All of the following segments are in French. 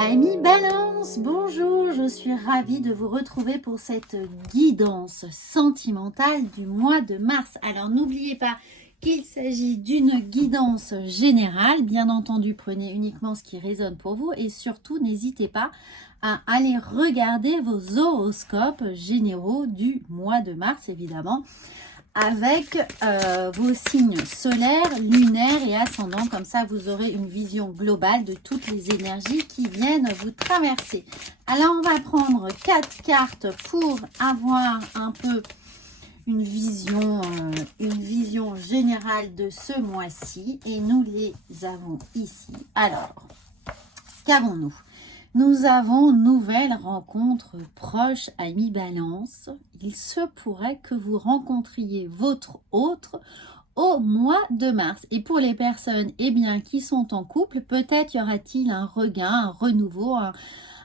Amis Balance, bonjour, je suis ravie de vous retrouver pour cette guidance sentimentale du mois de mars. Alors n'oubliez pas qu'il s'agit d'une guidance générale, bien entendu prenez uniquement ce qui résonne pour vous et surtout n'hésitez pas à aller regarder vos horoscopes généraux du mois de mars évidemment, avec vos signes solaires, lunaires et ascendants. Comme ça, vous aurez une vision globale de toutes les énergies qui viennent vous traverser. Alors, on va prendre 4 cartes pour avoir un peu une vision générale de ce mois-ci. Et nous les avons ici. Alors, qu'avons-nous ? Nous avons nouvelle rencontre proche, amis Balance. Il se pourrait que vous rencontriez votre autre au mois de mars. Et pour les personnes qui sont en couple, peut-être y aura-t-il un regain, un renouveau,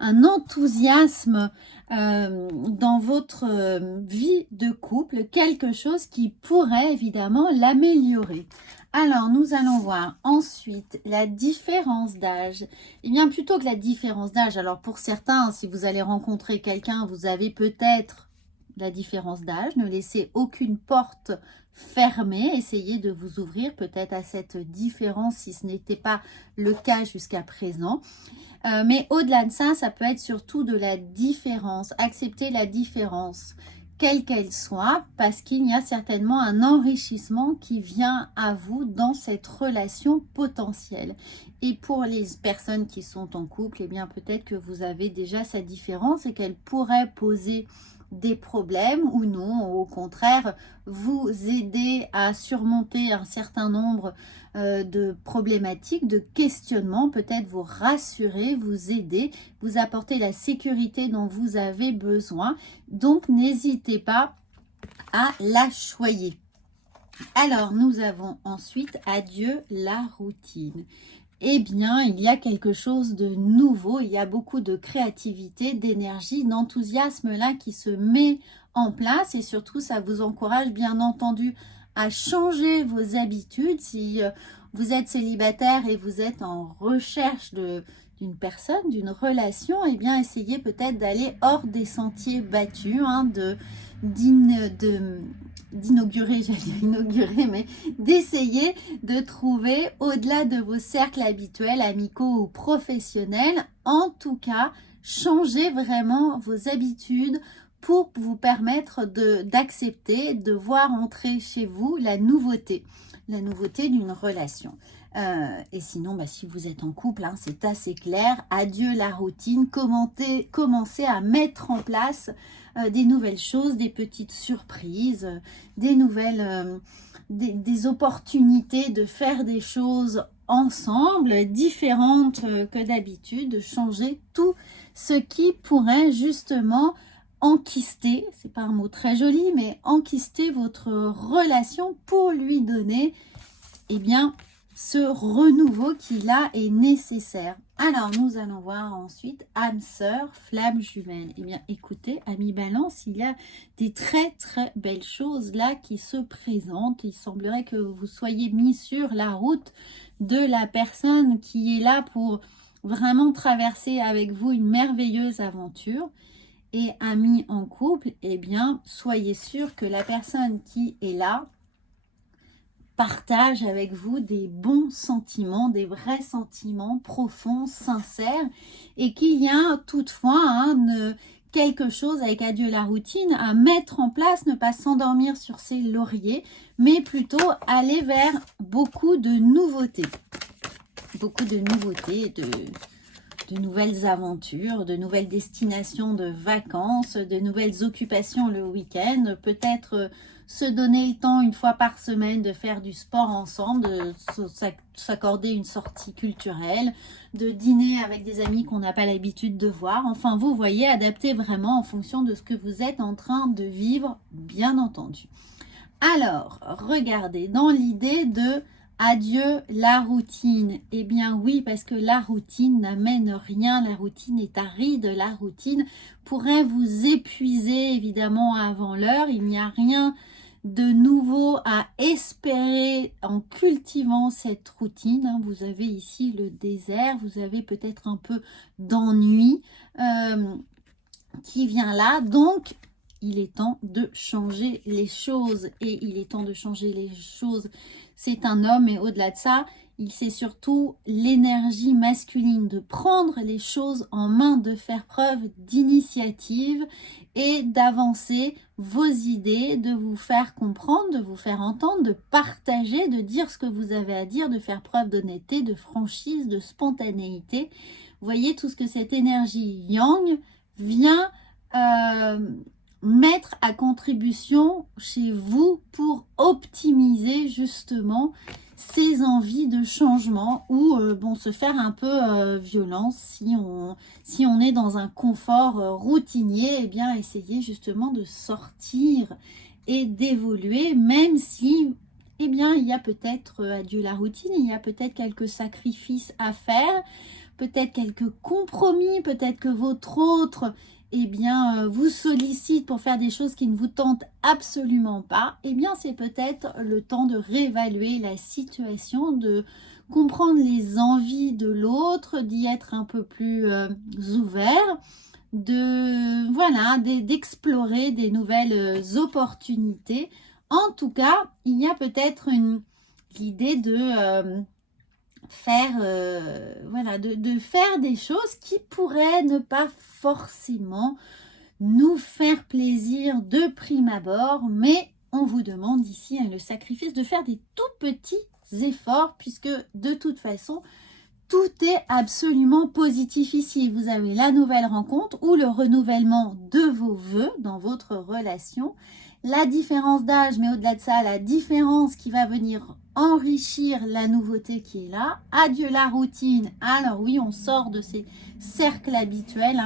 un enthousiasme dans votre vie de couple, quelque chose qui pourrait évidemment l'améliorer. Alors, nous allons voir ensuite la différence d'âge. Eh bien, plutôt que la différence d'âge, alors pour certains, si vous allez rencontrer quelqu'un, vous avez peut-être la différence d'âge. Ne laissez aucune porte fermée. Essayez de vous ouvrir peut-être à cette différence si ce n'était pas le cas jusqu'à présent. Mais au-delà de ça, ça peut être surtout de la différence. Accepter la différence, quelle qu'elle soit, parce qu'il y a certainement un enrichissement qui vient à vous dans cette relation potentielle. Et pour les personnes qui sont en couple, eh bien peut-être que vous avez déjà cette différence et qu'elle pourrait poser des problèmes ou non, au contraire, vous aider à surmonter un certain nombre de problématiques, de questionnements, peut-être vous rassurer, vous aider, vous apporter la sécurité dont vous avez besoin. Donc, n'hésitez pas à la choyer. Alors, nous avons ensuite adieu la routine. Eh bien, il y a quelque chose de nouveau, il y a beaucoup de créativité, d'énergie, d'enthousiasme là qui se met en place et surtout ça vous encourage bien entendu à changer vos habitudes. Si vous êtes célibataire et vous êtes en recherche d'une personne, d'une relation, eh bien essayez peut-être d'aller hors des sentiers battus, d'essayer de trouver au-delà de vos cercles habituels, amicaux ou professionnels. En tout cas, changez vraiment vos habitudes pour vous permettre d'accepter, de voir entrer chez vous la nouveauté d'une relation. Et sinon, si vous êtes en couple, c'est assez clair. Adieu la routine. Commencez à mettre en place des nouvelles choses, des petites surprises, des nouvelles, des opportunités de faire des choses ensemble, différentes que d'habitude, de changer tout ce qui pourrait justement enquister, c'est pas un mot très joli, mais enquister votre relation pour lui donner, ce renouveau qui là est nécessaire. Alors, nous allons voir ensuite âme sœur, flamme jumelle. Écoutez, amis Balance, il y a des très très belles choses là qui se présentent. Il semblerait que vous soyez mis sur la route de la personne qui est là pour vraiment traverser avec vous une merveilleuse aventure. Et amis en couple, soyez sûr que la personne qui est là partage avec vous des bons sentiments, des vrais sentiments profonds, sincères, et qu'il y a toutefois quelque chose avec adieu la routine à mettre en place, ne pas s'endormir sur ses lauriers, mais plutôt aller vers beaucoup de nouveautés. Beaucoup de nouveautés, de nouvelles aventures, de nouvelles destinations de vacances, de nouvelles occupations le week-end, peut-être se donner le temps une fois par semaine de faire du sport ensemble, de s'accorder une sortie culturelle, de dîner avec des amis qu'on n'a pas l'habitude de voir. Enfin, vous voyez, adaptez vraiment en fonction de ce que vous êtes en train de vivre, bien entendu. Alors, regardez, dans l'idée de adieu la routine. Eh bien oui, parce que la routine n'amène rien, la routine est aride, la routine pourrait vous épuiser évidemment avant l'heure. Il n'y a rien de nouveau à espérer en cultivant cette routine. Vous avez ici le désert, vous avez peut-être un peu d'ennui qui vient là. Donc, il est temps de changer les choses. Et il est temps de changer les choses. C'est un homme, et au-delà de ça, c'est surtout l'énergie masculine de prendre les choses en main, de faire preuve d'initiative et d'avancer vos idées, de vous faire comprendre, de vous faire entendre, de partager, de dire ce que vous avez à dire, de faire preuve d'honnêteté, de franchise, de spontanéité. Vous voyez tout ce que cette énergie yang vient mettre à contribution chez vous pour optimiser justement ces envies de changement ou se faire un peu violence si on est dans un confort routinier. Eh bien, essayez justement de sortir et d'évoluer, même si eh bien, il y a peut-être, adieu la routine, il y a peut-être quelques sacrifices à faire, peut-être quelques compromis, peut-être que votre autre eh bien, vous sollicite pour faire des choses qui ne vous tentent absolument pas, eh bien, c'est peut-être le temps de réévaluer la situation, de comprendre les envies de l'autre, d'y être un peu plus ouvert, d'explorer des nouvelles opportunités. En tout cas, il y a peut-être l'idée de faire de faire des choses qui pourraient ne pas forcément nous faire plaisir de prime abord, mais on vous demande ici le sacrifice de faire des tout petits efforts, puisque de toute façon tout est absolument positif ici. Vous avez la nouvelle rencontre ou le renouvellement de vos vœux dans votre relation, la différence d'âge, mais au-delà de ça, la différence qui va venir enrichir la nouveauté qui est là. Adieu la routine. Alors oui, on sort de ces cercles habituels,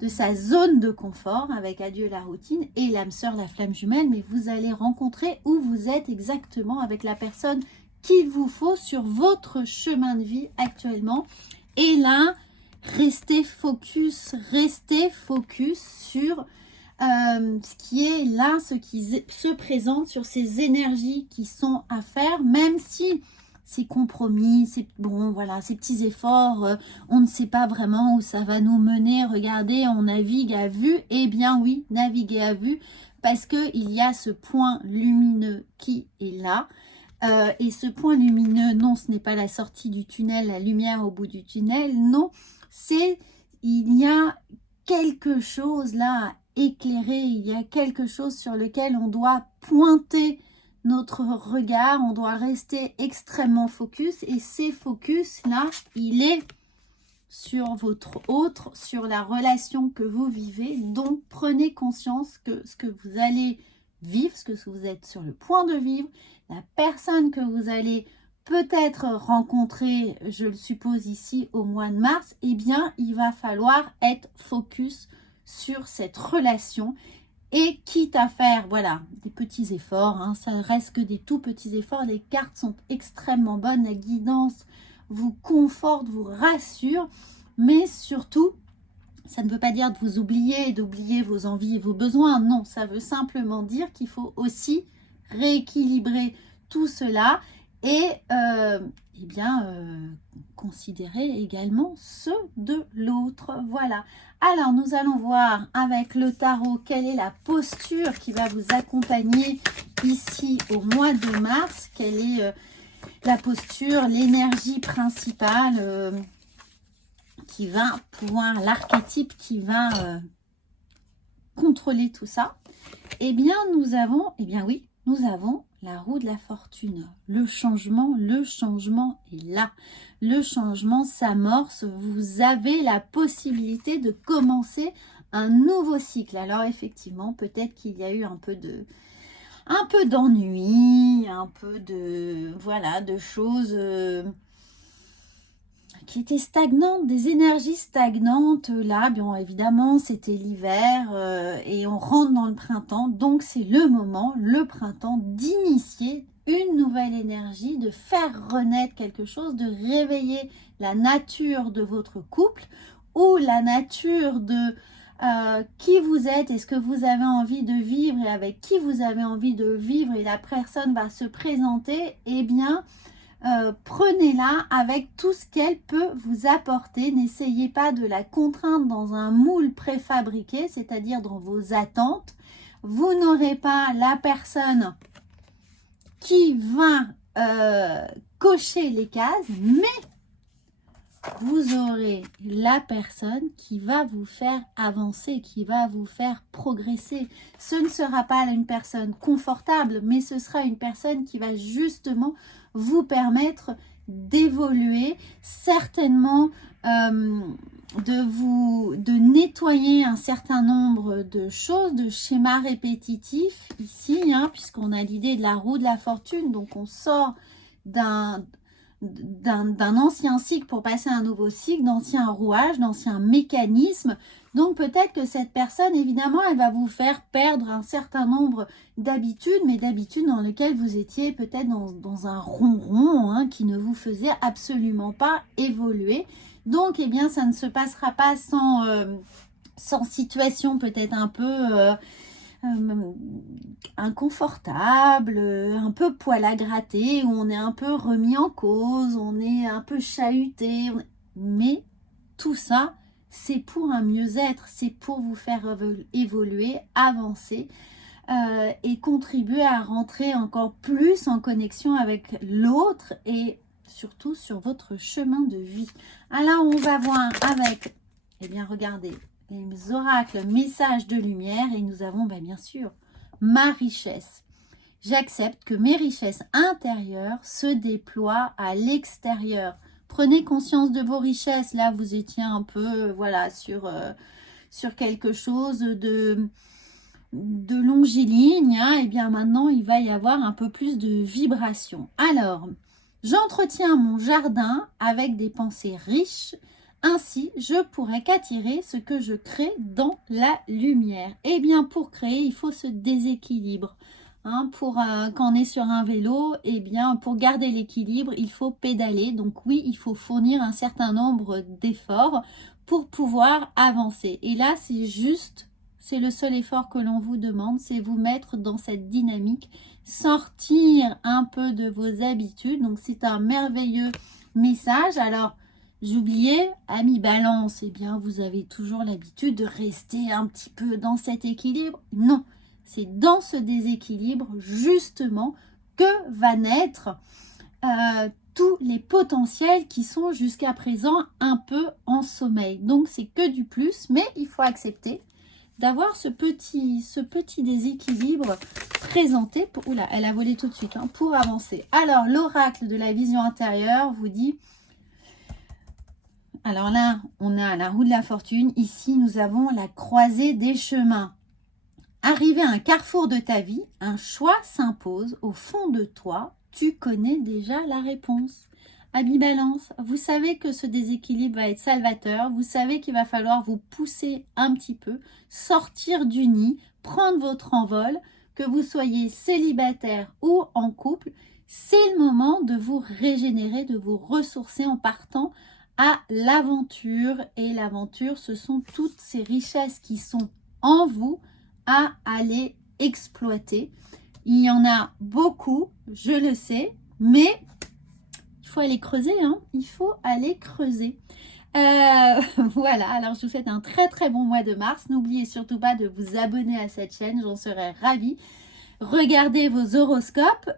de sa zone de confort avec adieu la routine et l'âme sœur, la flamme jumelle, mais vous allez rencontrer où vous êtes exactement avec la personne qu'il vous faut sur votre chemin de vie actuellement. Et là, restez focus sur ce qui est là, ce qui se présente, sur ces énergies qui sont à faire, même si ces compromis, ces petits efforts, on ne sait pas vraiment où ça va nous mener. Regardez, on navigue à vue. Eh bien oui, naviguer à vue, parce qu'il y a ce point lumineux qui est là. Et ce point lumineux, non, ce n'est pas la sortie du tunnel, la lumière au bout du tunnel, non, il y a quelque chose là à éclairer, il y a quelque chose sur lequel on doit pointer notre regard, on doit rester extrêmement focus, et ces focus là, il est sur votre autre, sur la relation que vous vivez. Donc prenez conscience que ce que vous allez vivre, ce que vous êtes sur le point de vivre, la personne que vous allez peut-être rencontrer, je le suppose ici au mois de mars, eh bien il va falloir être focus sur cette relation, et quitte à faire des petits efforts, ça reste que des tout petits efforts. Les cartes sont extrêmement bonnes, la guidance vous conforte, vous rassure, mais surtout ça ne veut pas dire de vous oublier, d'oublier vos envies et vos besoins. Non, ça veut simplement dire qu'il faut aussi rééquilibrer tout cela et considérer également ceux de l'autre. Voilà. Alors, nous allons voir avec le tarot quelle est la posture qui va vous accompagner ici au mois de mars. Quelle est la posture, l'énergie principale qui va pouvoir, l'archétype qui va contrôler tout ça. Eh bien, nous avons la roue de la fortune. Le changement est là. Le changement s'amorce. Vous avez la possibilité de commencer un nouveau cycle. Alors, effectivement, peut-être qu'il y a eu un peu d'ennui, un peu de choses qui étaient stagnantes, des énergies stagnantes. Là, bien évidemment, c'était l'hiver et on rentre dans le printemps. Donc, c'est le moment, le printemps, d'initier une nouvelle énergie, de faire renaître quelque chose, de réveiller la nature de votre couple ou la nature de qui vous êtes et ce que vous avez envie de vivre et avec qui vous avez envie de vivre et la personne va se présenter, eh bien, prenez-la avec tout ce qu'elle peut vous apporter. N'essayez pas de la contraindre dans un moule préfabriqué, c'est-à-dire dans vos attentes. Vous n'aurez pas la personne qui va cocher les cases, mais vous aurez la personne qui va vous faire avancer, qui va vous faire progresser. Ce ne sera pas une personne confortable, mais ce sera une personne qui va justement vous permettre d'évoluer, certainement de nettoyer un certain nombre de choses, de schémas répétitifs ici, hein, puisqu'on a l'idée de la roue de la fortune, donc on sort d'un ancien cycle pour passer à un nouveau cycle, d'anciens rouages, d'anciens mécanismes. Donc peut-être que cette personne, évidemment, elle va vous faire perdre un certain nombre d'habitudes, mais d'habitudes dans lesquelles vous étiez peut-être dans un ronron, hein, qui ne vous faisait absolument pas évoluer. Donc, eh bien, ça ne se passera pas sans situation peut-être un peu inconfortable, un peu poil à gratter, où on est un peu remis en cause, on est un peu chahuté. Mais tout ça, c'est pour un mieux-être, c'est pour vous faire évoluer, avancer et contribuer à rentrer encore plus en connexion avec l'autre et surtout sur votre chemin de vie. Alors, on va voir avec, eh bien, regardez, les oracles, messages de lumière, et nous avons bien sûr ma richesse. J'accepte que mes richesses intérieures se déploient à l'extérieur. Prenez conscience de vos richesses. Là, vous étiez un peu voilà, sur quelque chose de longiligne. Hein, et bien maintenant, il va y avoir un peu plus de vibration. Alors, j'entretiens mon jardin avec des pensées riches. Ainsi, je pourrais qu'attirer ce que je crée dans la lumière. Eh bien, pour créer, il faut ce déséquilibre. Hein, quand on est sur un vélo, eh bien, pour garder l'équilibre, il faut pédaler. Donc oui, il faut fournir un certain nombre d'efforts pour pouvoir avancer. Et là, c'est le seul effort que l'on vous demande, c'est vous mettre dans cette dynamique, sortir un peu de vos habitudes. Donc c'est un merveilleux message. Alors, j'oubliais, amis balance, eh bien, vous avez toujours l'habitude de rester un petit peu dans cet équilibre. Non, c'est dans ce déséquilibre, justement, que va naître tous les potentiels qui sont jusqu'à présent un peu en sommeil. Donc, c'est que du plus, mais il faut accepter d'avoir ce petit déséquilibre présenté. Oula, elle a volé tout de suite, hein, pour avancer. Alors, l'oracle de la vision intérieure vous dit... Alors là, on a la roue de la fortune. Ici, nous avons la croisée des chemins. Arrivé à un carrefour de ta vie, un choix s'impose. Au fond de toi, tu connais déjà la réponse. Amis Balance, vous savez que ce déséquilibre va être salvateur. Vous savez qu'il va falloir vous pousser un petit peu, sortir du nid, prendre votre envol. Que vous soyez célibataire ou en couple, c'est le moment de vous régénérer, de vous ressourcer en partant à l'aventure. Et l'aventure, ce sont toutes ces richesses qui sont en vous à aller exploiter. Il y en a beaucoup, je le sais, mais il faut aller creuser, hein, il faut aller creuser. Voilà, alors je vous souhaite un très très bon mois de mars. N'oubliez surtout pas de vous abonner à cette chaîne, j'en serais ravie. Regardez vos horoscopes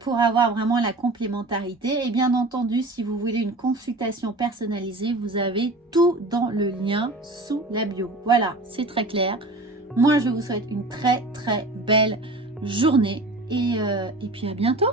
pour avoir vraiment la complémentarité. Et bien entendu, si vous voulez une consultation personnalisée, vous avez tout dans le lien sous la bio. Voilà, c'est très clair. Moi, je vous souhaite une très très belle journée et puis à bientôt.